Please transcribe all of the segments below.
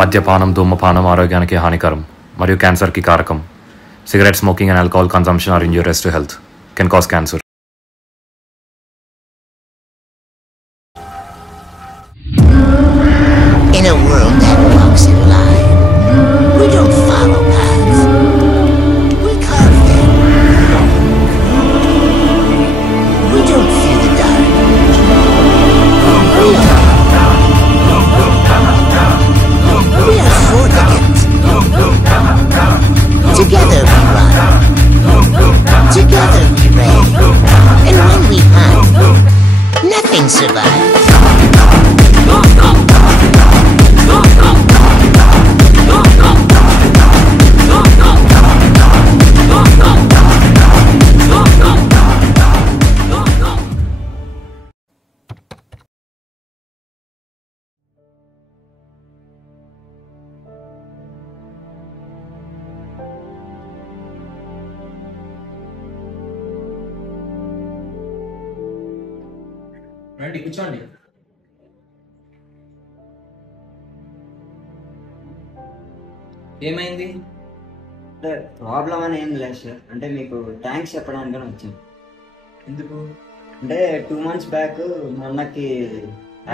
మద్యపానం ధూమపానం ఆరోగ్యానికి హానికరం మరియు క్యాన్సర్కి కారకం. Cigarette smoking and alcohol consumption are injurious to health, can cause cancer. In a world that walks in line, we don't follow paths, we carve them. We don't fear the dark. We are for the guilt. Together we run. Together we reign. And when we hunt, nothing survives. రండి కూర్చోండి. ఏమైంది? అంటే problem అని ఏం లేదు sir. అంటే మీకు thanks చెప్పడానికి వచ్చాను. ఎందుకు? అంటే 2 months బ్యాక్ మా అన్నకి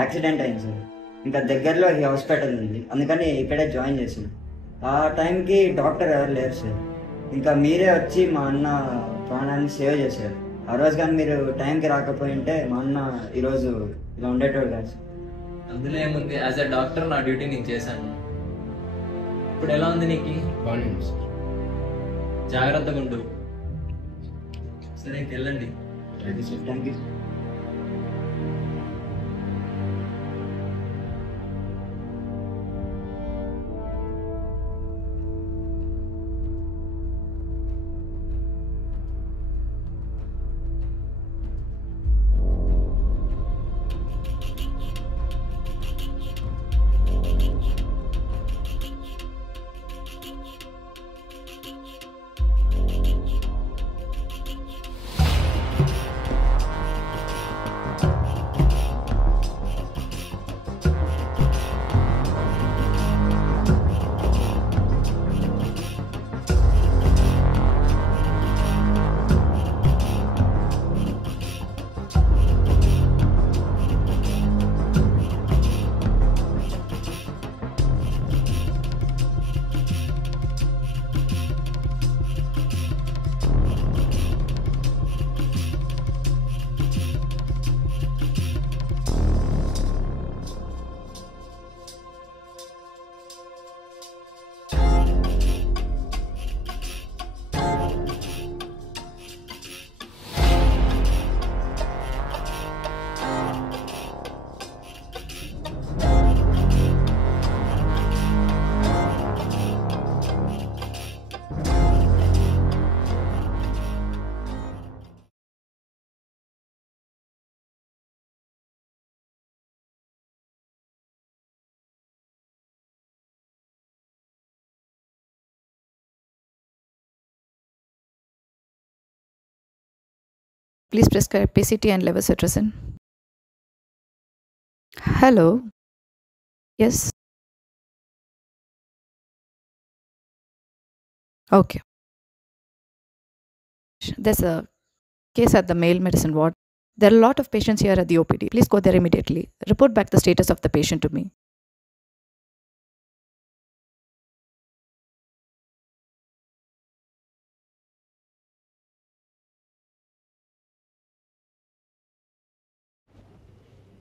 యాక్సిడెంట్ అయింది సార్. ఇంకా దగ్గరలో ఈ హాస్పిటల్ ఉంది, అందుకని ఇక్కడే జాయిన్ చేసాను. ఆ టైంకి డాక్టర్ ఎవరు లేరు సార్. ఇంకా మీరే వచ్చి మా అన్న ప్రాణాన్ని సేవ్ చేశారు. ఆ రోజు కానీ మీరు టైంకి రాకపోయి ఉంటే మా అన్న ఈరోజు ఇలా ఉండేటోడు కాదు సార్. అందులో ఏముంది, యాజ్ అ డాక్టర్ నా డ్యూటీ నేను చేశాను. ఇప్పుడు ఎలా ఉంది నీకు? బాగుంది సార్. జాగ్రత్తగా ఉండు. సరే ఇంకెళ్ళండి. Thank you. Please prescribe PCT and levocetirizine. Hello. Yes. Okay. There's a case at the male medicine ward. There are a lot of patients here at the OPD. Please go there immediately. Report back the status of the patient to me.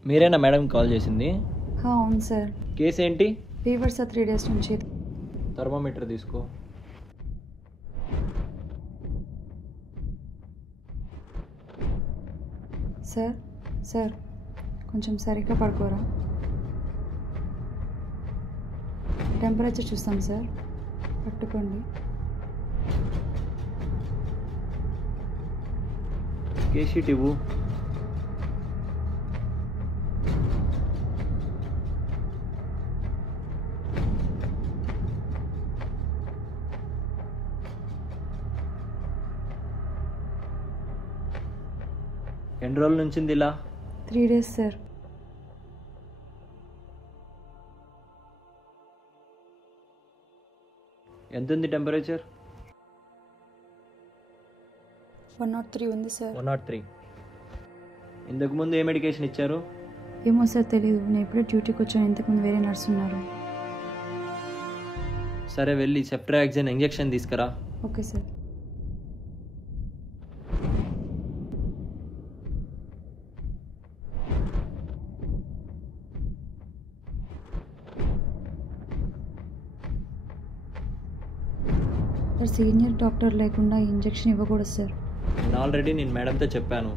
మీరేనా madam call చేసింది? అవును sir. Case ఏంటి? Fever sir 3 days నుంచి. Thermometer తీసుకో. Sir sir కొంచెం సరిగ్గా పడుకోరా. Temperature చూస్తాం sir. పట్టుకోండి. కేషీట్ ఇవ్వు. ఎన్ని రోజుల నుంచి ఇలా? 3 days సార్. ఎంత ఉంది టెంపరేచర్? 103 ఉంది సార్. 103. ఇంతకుముందు ఏ మెడికేషన్ ఇచ్చారు? ఏమో సార్ తెలీదు. నేను ఇప్పుడే డ్యూటీకి వచ్చాను. ఇంతకుముందు వేరే నర్స్ ఉన్నారు. సరే వెళ్ళి సెఫ్ట్రాక్సిన్ ఇంజెక్షన్ తీసుకురా. Okay sir. Sir senior doctor లేకుండా ఈ ఇంజెక్షన్ ఇవ్వకూడదు సార్. నేను ఆల్రెడీ నేను మేడంతో చెప్పాను.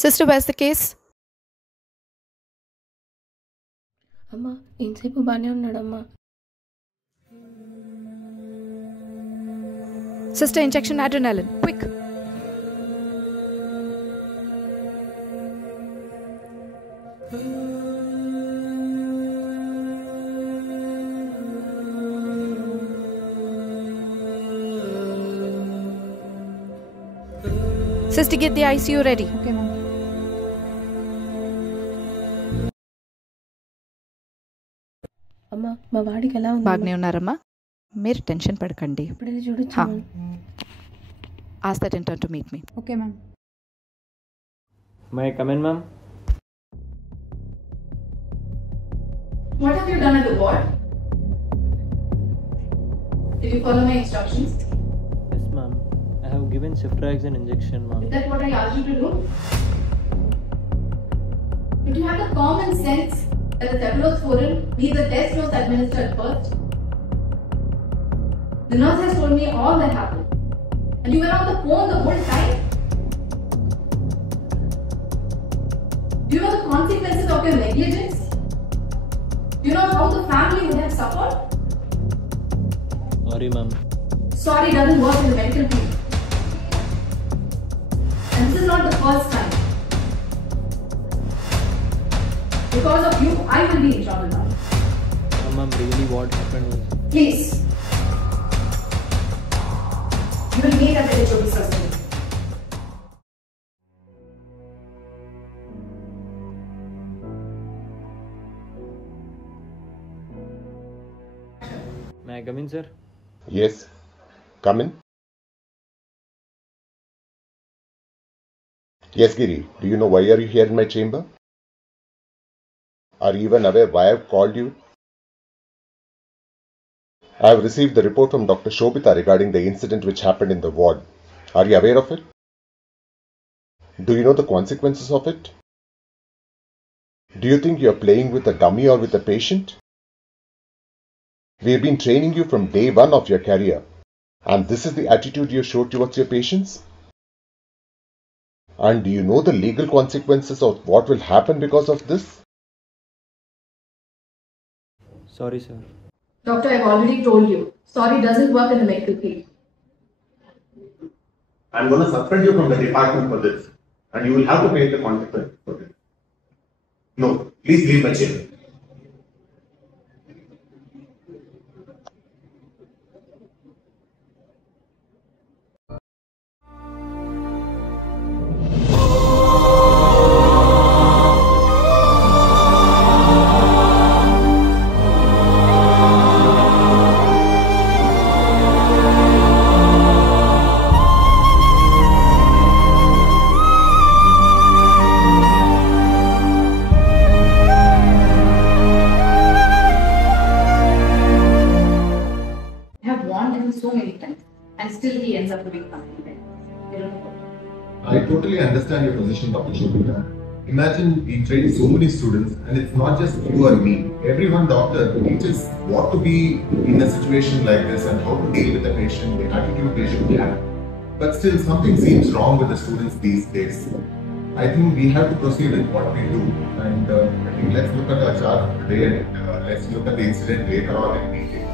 Sister, where's the case? అమ్మా ఇంతసేపు బాగానే ఉన్నాడమ్మా. Sister, injection adrenaline. Quick. Sister, get the ICU ready. Okay ma'am. అమ్మా మా వాడికి ఎలా ఉంది? బాగానే ఉన్నారమ్మా, మీరు టెన్షన్ పడకండి. ఇప్పుడు చూడొచ్చు. హా. Ask that intern to meet me. Okay ma'am. May I come in ma'am. What have you done at the ward? Did you follow my instructions? Yes ma'am. I have given ceftriaxone injection ma'am. Is that what I asked you to do? Did you have the common sense that the cephalosporin needs a test dose administered first? The nurse has told me all that happened. And you were on the phone the whole time? Do you know the consequences of your negligence? Do you know how the family would have suffered? Sorry ma'am. Sorry doesn't work in the medical field. And this is not the first time. Because of you, I will be in trouble now. Ma'am, really what happened was... Please. You will meet at the HOD surgery. May I come in, sir? Yes, come in. Yes, Giri. Do you know why are you here in my chamber? Are you even aware why I've called you? I have received the report from Dr. Shobita regarding the incident which happened in the ward. Are you aware of it? Do you know the consequences of it? Do you think you are playing with a dummy or with a patient? We have been training you from day one of your career, and this is the attitude you show towards your patients? And do you know the legal consequences of what will happen because of this? Sorry, sir. Doctor, I've already told you. Sorry doesn't work in the medical field. I'm going to suspend you from the department for this, and you will have to pay the consequences for this. No, please leave my chamber. So many times, and still he ends up doing something. I don't know what. I totally understand your position, Dr. Shobita. Imagine we train so many students, and it's not just you or me. Everyone doctor teaches what to be in a situation like this and how to deal with the patient, the attitude they should have. But still, something seems wrong with the students these days. I think we have to proceed with what we do, and I think let's look at our chart today and let's look at the incident later on in detail.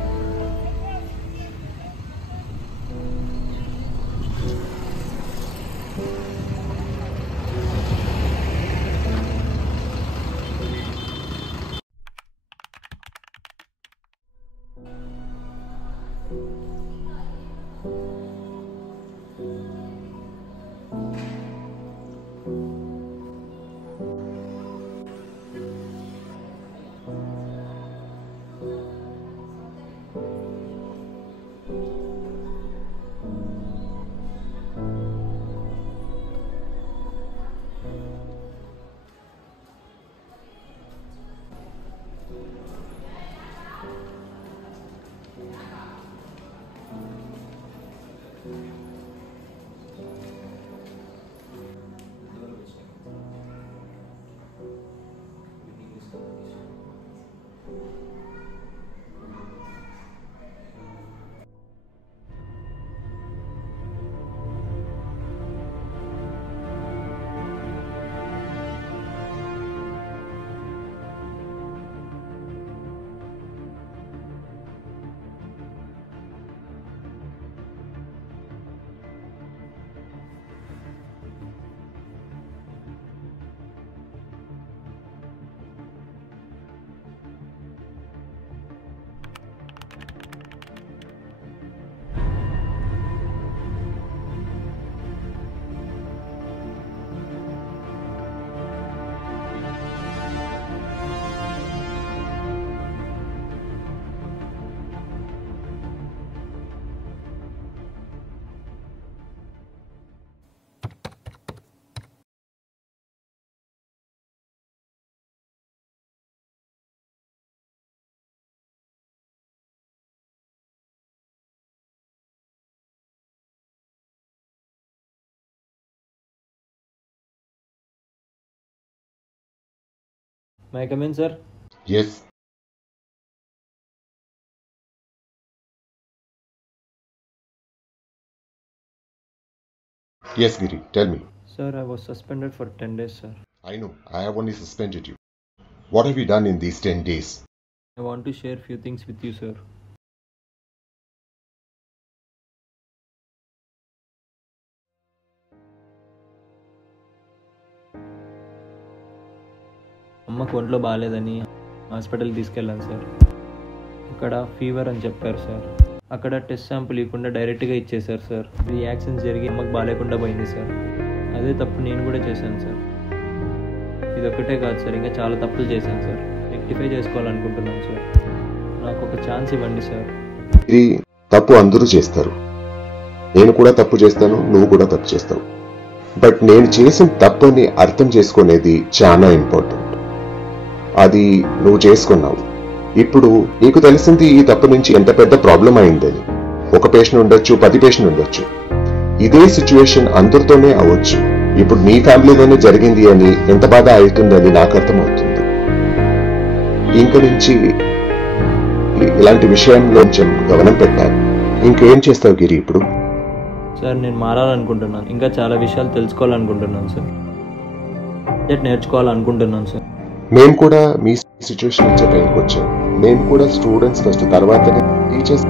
May I come in, sir? Yes. Yes, Giri, tell me. Sir, I was suspended for 10 days, sir. I know, I have only suspended you. What have you done in these 10 days? I want to share few things with you, sir. అమ్మకు ఒంట్లో బాగాలేదని హాస్పిటల్కి తీసుకెళ్ళాను sir. అక్కడ fever అని చెప్పారు sir. అక్కడ test sample ఇవ్వకుండా డైరెక్ట్గా ఇచ్చేశారు సార్. రియాక్షన్స్ జరిగి అమ్మకు బాగాలేకుండా పోయింది సార్. అదే తప్పు నేను కూడా చేశాను సార్. ఇదొక్కటే కాదు సార్, ఇంకా చాలా తప్పులు చేశాను సార్. రెక్టిఫై చేసుకోవాలనుకుంటున్నాను సార్. నాకు ఒక ఛాన్స్ ఇవ్వండి సార్. ఇది తప్పు అందరూ చేస్తారు. నేను కూడా తప్పు చేస్తాను, నువ్వు కూడా తప్పు చేస్తావు. బట్ నేను చేసిన తప్పని అర్థం చేసుకునేది చాలా ఇంపార్టెంట్. అది నువ్వు చేసుకున్నావు. ఇప్పుడు నీకు తెలిసింది ఈ తప్పు నుంచి ఎంత పెద్ద ప్రాబ్లం అయిందని. ఒక పేషెంట్ ఉండొచ్చు, 10 పేషెంట్ ఉండొచ్చు. ఇదే సిచ్యువేషన్ అందరితోనే అవ్వచ్చు. ఇప్పుడు నీ ఫ్యామిలీలోనే జరిగింది అని ఎంత బాధ అవుతుందని నాకు అర్థమవుతుంది. ఇంక నుంచి ఇలాంటి విషయంలో కొంచెం గమనం పెట్టాలి. ఇంకేం చేస్తావు గిరి ఇప్పుడు? సార్ నేను మారాలనుకుంటున్నాను. ఇంకా చాలా విషయాలు తెలుసుకోవాలనుకుంటున్నాను సార్. నేర్చుకోవాలనుకుంటున్నాను సార్. మేము కూడా మీ సిచ్యువేషన్ నుంచే పైకి వచ్చాం. మేము కూడా స్టూడెంట్స్ ఫస్ట్, తర్వాతనే టీచర్స్.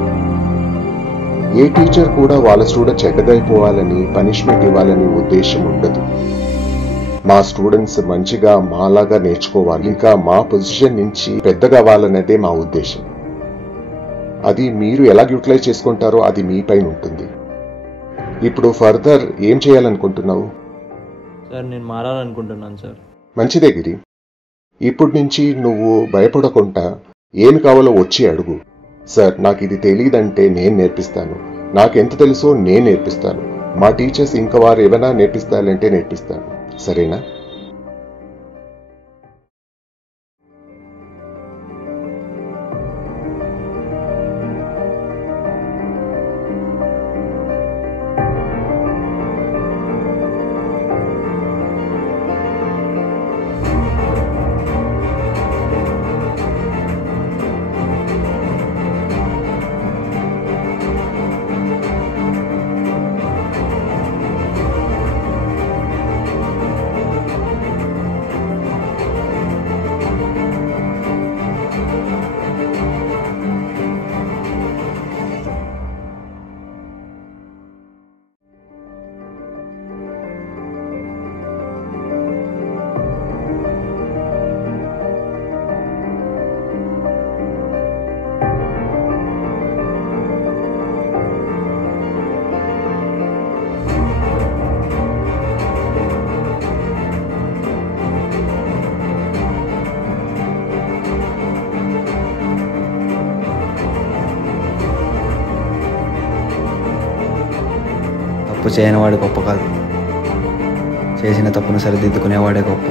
ఏ టీచర్ కూడా వాళ్ళ స్టూడెంట్ చెడ్డగా అయిపోవాలని, పనిష్మెంట్ ఇవ్వాలని ఉద్దేశం ఉండదు. మా స్టూడెంట్స్ మంచిగా మాలాగా నేర్చుకోవాలి, ఇంకా మా పొజిషన్ నుంచి పెద్దగా అవ్వాలనేదే మా ఉద్దేశం. అది మీరు ఎలా యూటిలైజ్ చేసుకుంటారో అది మీ పైన ఉంటుంది. ఇప్పుడు ఫర్దర్ ఏం చేయాలనుకుంటున్నావు? సార్ నేను మారాలనుకుంటున్నాను సార్. మంచిదే గిరి. ఇప్పటి నుంచి నువ్వు భయపడకుండా ఏమి కావాలో వచ్చి అడుగు. సార్ నాకు ఇది తెలియదంటే నేను నేర్పిస్తాను, నాకెంత తెలుసో నేను నేర్పిస్తాను, మా టీచర్స్ ఇంకా వారు ఏమైనా నేర్పిస్తారంటే నేర్పిస్తాను, సరేనా? తప్పు చేయనివాడు గొప్ప కాదు, చేసిన తప్పును సరిదిద్దుకునేవాడే గొప్ప.